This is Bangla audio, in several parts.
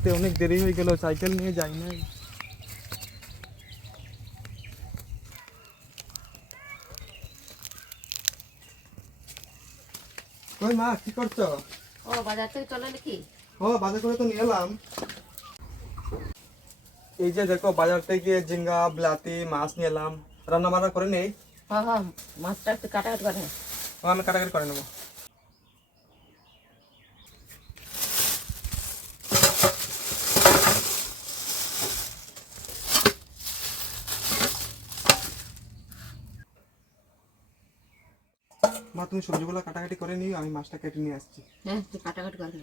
আসতে অনেক দেরি হয়ে গেল, সাইকেল নিয়ে যাই নাই। ওই মা কি করছো? ও বাজার থেকে চলে নাকি? ও বাজার করে তো নিয়ে এলাম। এই যে দেখো বাজার থেকে ঝিঙ্গা বিলাতি মাছ নিয়ে এলাম, রান্না বান্না করে নেই। হ্যাঁ হ্যাঁ, মাছটা একটু কাটাকাটি করে। আমি কাটাকাটি করে নেবো। মা তুমি সবজিগুলো কাটাকাটি করে নিও, আমি মাছটা কেটে নিয়ে আসছি। হ্যাঁ তুই কাটাকাটি করে।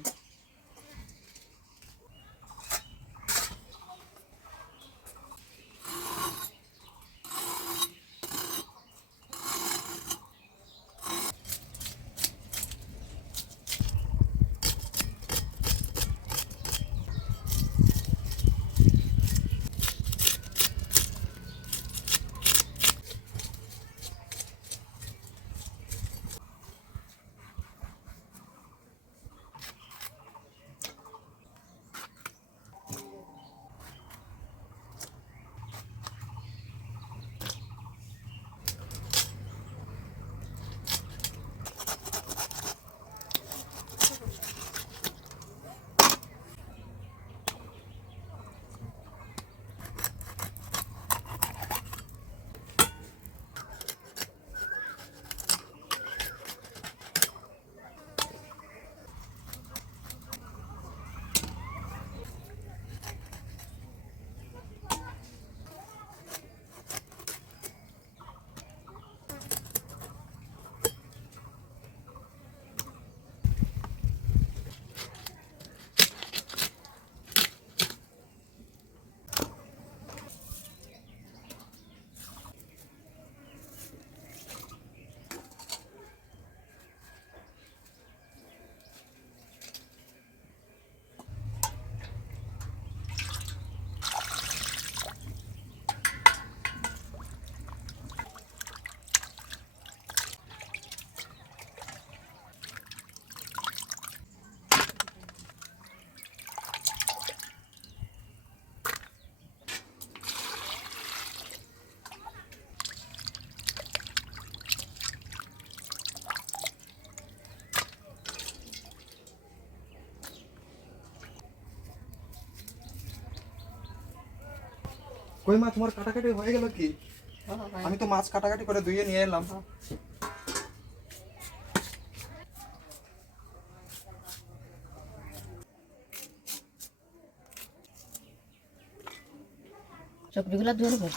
কই মা তোমার কাটাকাটি হয়ে গেল কি? আমি তো মাছ কাটাকাটি করে ধুয়ে নিয়ে এলাম। সবজিগুলো ধুয়ে নেবো।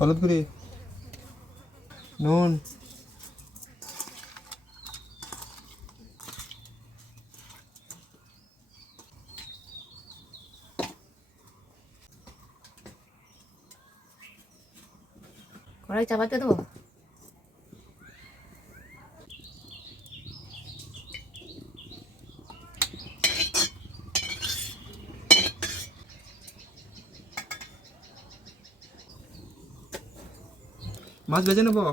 হলুদ গুঁড়ি, নুন, কড়াই চাপাতে দেবো। মাছ ভেজে নেবো।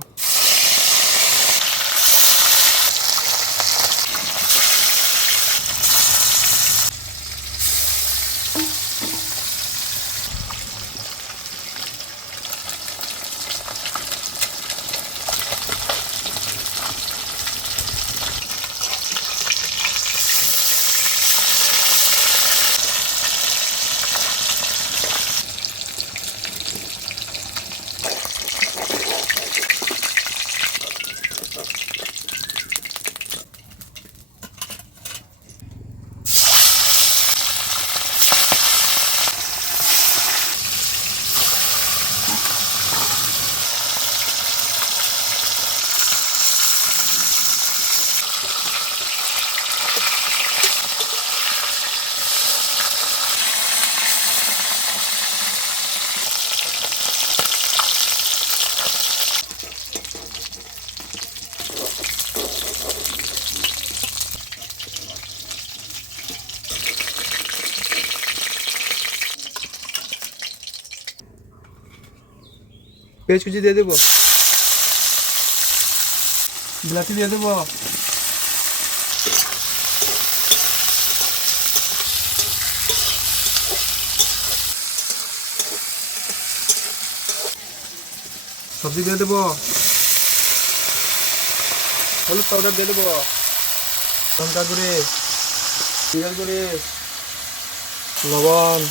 পেঁয়াজ কুচি দিয়ে দেবো, বিলাতি দিয়ে দেবো, সবজি দিয়ে দেবো, হলুদ পাউডার দিয়ে দেবো, লঙ্কা গুঁড়ি, জিরার গুঁড়ি, লবণ,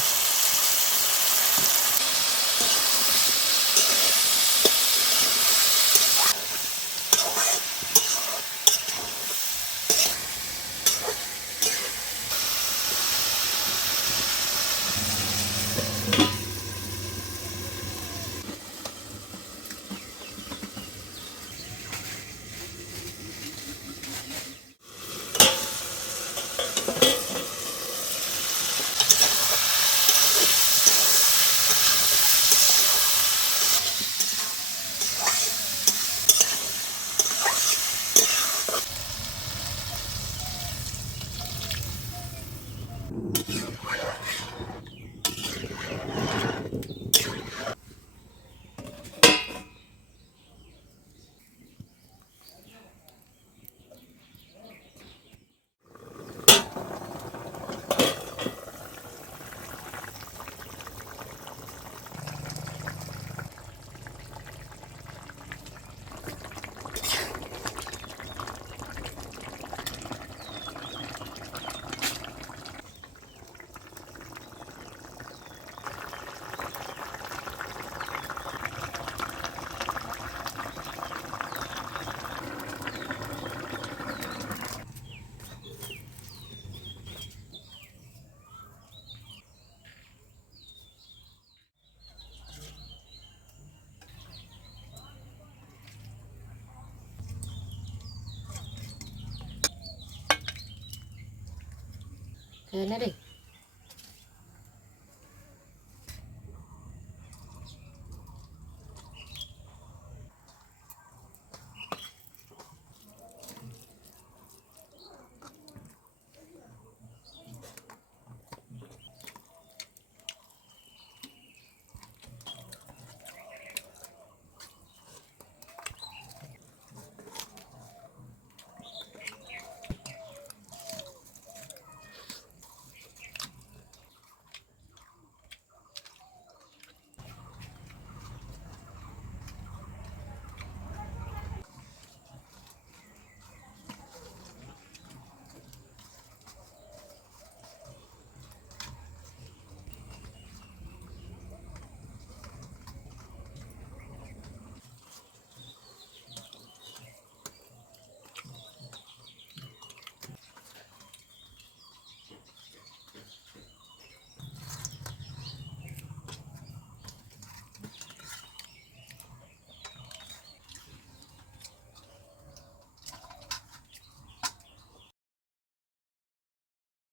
খেয়ে নে রে।